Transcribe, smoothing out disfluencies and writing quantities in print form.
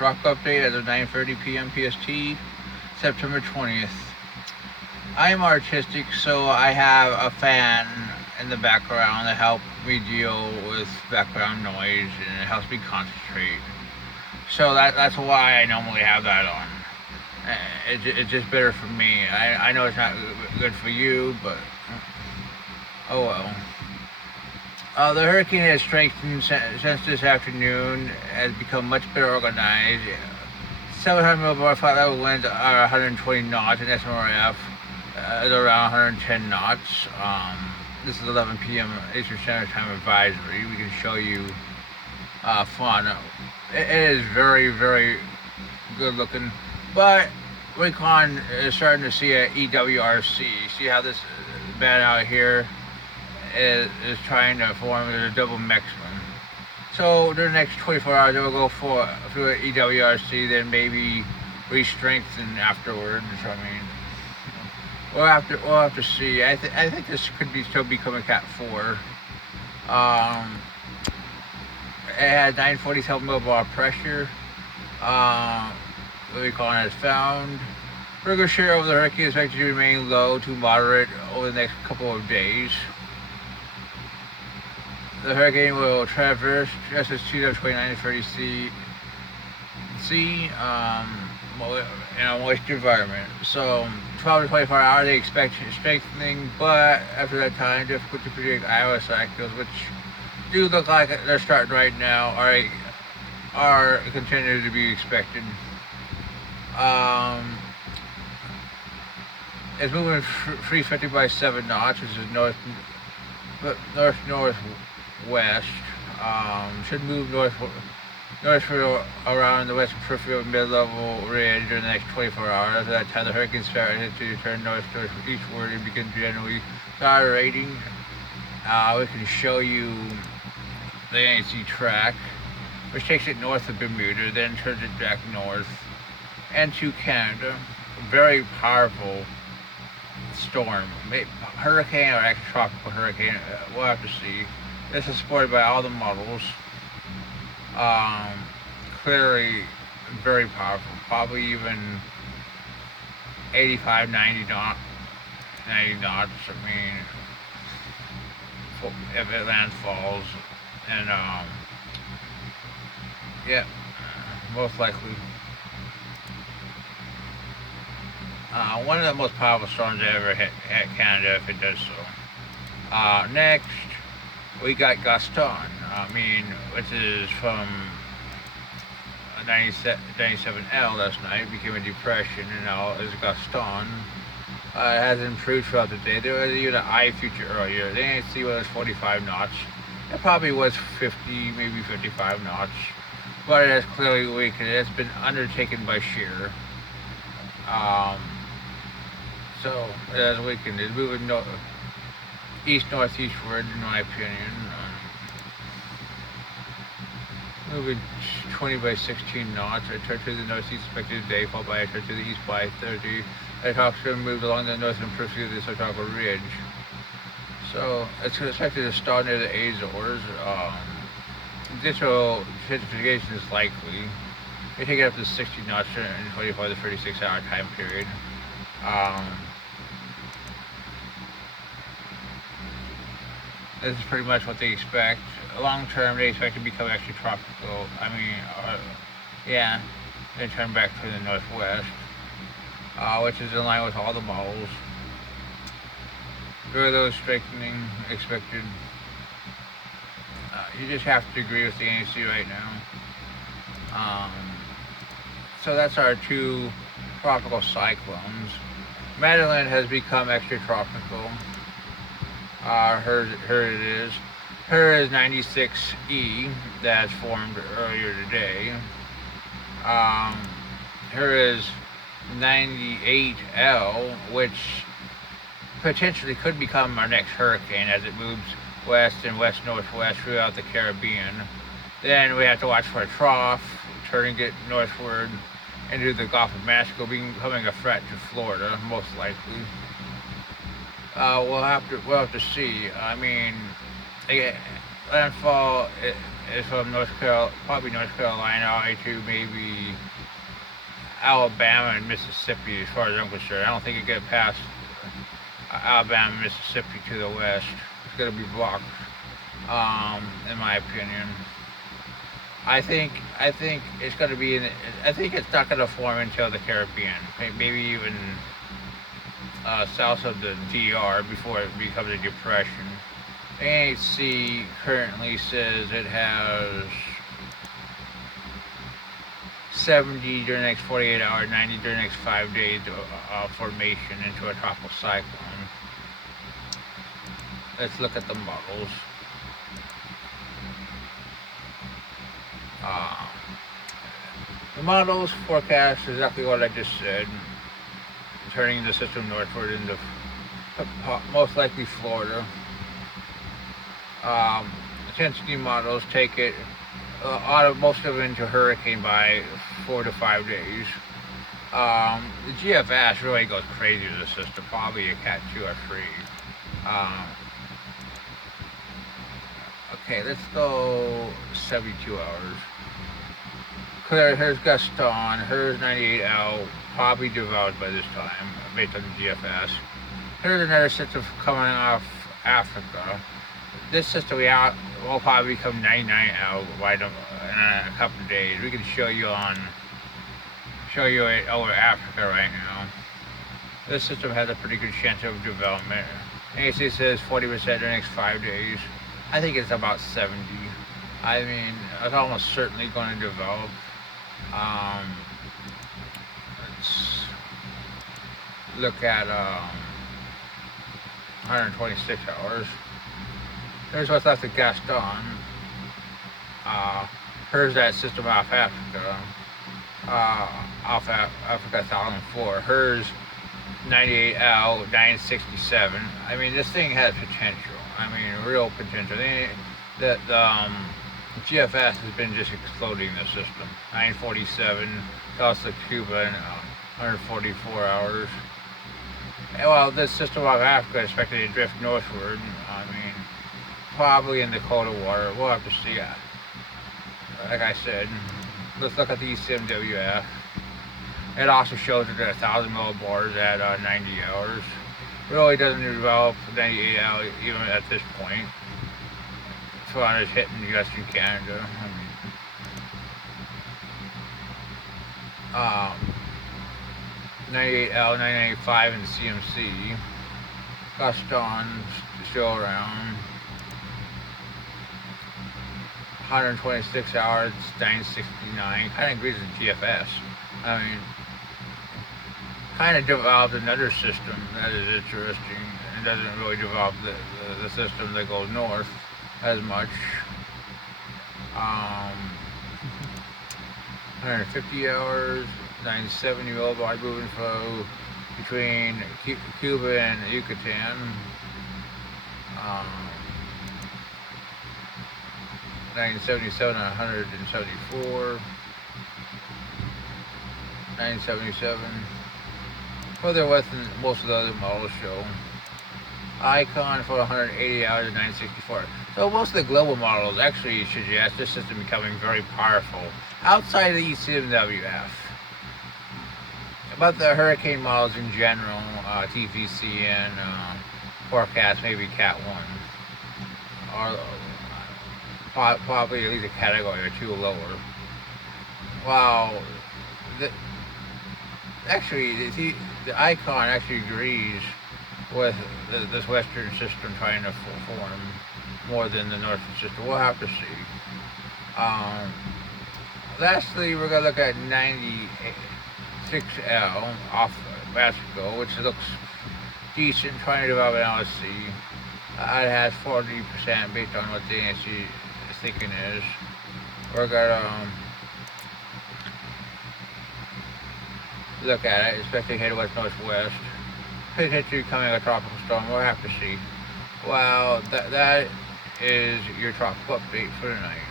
Rock update as of 9:30 p.m. PST, September 20th. I am artistic, so I have a fan in the background that helps me deal with background noise and it helps me concentrate. So that's why I normally have that on. It's just better for me. I know it's not good for you, but oh well. The hurricane has strengthened since this afternoon, has become much better organized. 700 millbar flat level winds are 120 knots, and SMRF is around 110 knots. This is 11 p.m. Eastern Standard Time advisory. We can show you fun. It is very, very good looking, but Recon is starting to see an EWRC. See how this band out here is trying to form a double maximum. So during the next 24 hours, it will go through an EWRC, then maybe re-strengthen afterwards. I mean, we'll have to see. I think this could still become a Cat 4. It had 947 millbar pressure. What we call it is found. River share over the hurricane is expected to remain low to moderate over the next couple of days. The hurricane will traverse just as 29 to 30 C, in a moist environment. So 12 to 24 hours they expect strengthening, but after that time, difficult to predict Iowa cycles, which do look like they're starting right now, are continuing to be expected. It's moving 350 by 7 knots, which is northwest. Should move northward around the western peripheral mid-level ridge during the next 24 hours. After that time, the hurricane started to turn eastward and begin generally moderating. We can show you the NAC track, which takes it north of Bermuda, then turns it back north and to Canada. Very powerful storm, hurricane or extratropical hurricane. We'll have to see. This is supported by all the models. Clearly very powerful, probably even 85, 90 knots. I mean, if it landfalls, and yeah, most likely. One of the most powerful storms that ever hit Canada, if it does so. Next, we got Gaston, which is from 97L last night, became a depression, and now is Gaston. It has improved throughout the day. There was even an I future earlier. They didn't see whether it was 45 knots. It probably was 50, maybe 55 knots, but it has clearly weakened. It's been undertaken by shear. So it has weakened. It's moving east-northeastward, in my opinion. Moving 20 by 16 knots. I turned to the northeast expected today, followed by a turn to the east by 30. The Hawkstone moved along the northern periphery of the subtropical ridge. So it's expected to start near the Azores. Additional intensification is likely. They take it up to 60 knots in a 24 to 36 hour time period. This is pretty much what they expect. Long term, they expect to become extratropical. They turn back to the northwest, which is in line with all the models. There are those strengthening expected. You just have to agree with the NAC right now. So that's our two tropical cyclones. Madeline has become extratropical. Her it is. Her is 96E that's formed earlier today. Her is 98L, which potentially could become our next hurricane as it moves west and west-northwest throughout the Caribbean. Then we have to watch for a trough, turning it northward into the Gulf of Mexico, becoming a threat to Florida, most likely. We'll have to see. landfall is from North Carolina, probably North Carolina, to maybe Alabama and Mississippi, as far as I'm concerned. I don't think it get past Alabama and Mississippi to the west. It's gonna be blocked, in my opinion. I think it's gonna be in. I think it's not gonna form until the Caribbean, maybe even south of the DR before it becomes a depression. AHC currently says it has 70 during the next 48 hours, 90 during the next 5 days formation into a tropical cyclone. Let's look at the models. Uh, the models forecast exactly what I just said, turning the system northward into most likely Florida. Intensity models take it most of it into hurricane by 4 to 5 days. The GFS really goes crazy with the system, probably a Cat 2 or 3. Okay, let's go 72 hours. Clear, here's Gaston, here's 98L, probably developed by this time, based on the GFS. Here's another system coming off Africa. This system will probably become 99L in a couple of days. We can show you it over Africa right now. This system has a pretty good chance of development. AC says 40% in the next 5 days. I think it's about 70. I mean, it's almost certainly going to develop. Let's look at 126 hours. Here's what's left of Gaston. Here's that system off Africa. Africa 1004. Here's 98L 967. I mean, this thing has potential. I mean, real potential. The GFS has been just exploding the system. 947, south of Cuba in 144 hours. And well, this system of Africa is expected to drift northward. I mean, probably in the colder water. We'll have to see. Like I said, let's look at the ECMWF. It also shows that there are 1,000 millibars at 90 hours. Really doesn't develop 98L even at this point. Fiona's hitting US and Canada. 98L, 995 in the CMC. Gaston still around. 126 hours, 969. Kind of agrees with GFS. I mean, kind of developed another system that is interesting. It doesn't really develop the system that goes north as much. 150 hours, 970 millibar moving flow between Cuba and Yucatan. 977 and 174. 977. Further west than most of the other models show. Icon for 180 hours and 964. So most of the global models actually suggest this system becoming very powerful outside of the ECMWF. About the hurricane models in general, TVC and forecast maybe Cat 1. Or probably at least a category or two lower. Wow. Actually, the Icon actually agrees with this Western system trying to form more than the Northern system. We'll have to see. Lastly, we're going to look at 96L off Mexico, which looks decent, trying to develop an LSC. It has 40% based on what the ANC is thinking is. We're going to look at it, expecting head west-northwest. Potentially becoming a tropical storm. We'll have to see. Well, that is your tropical update for tonight.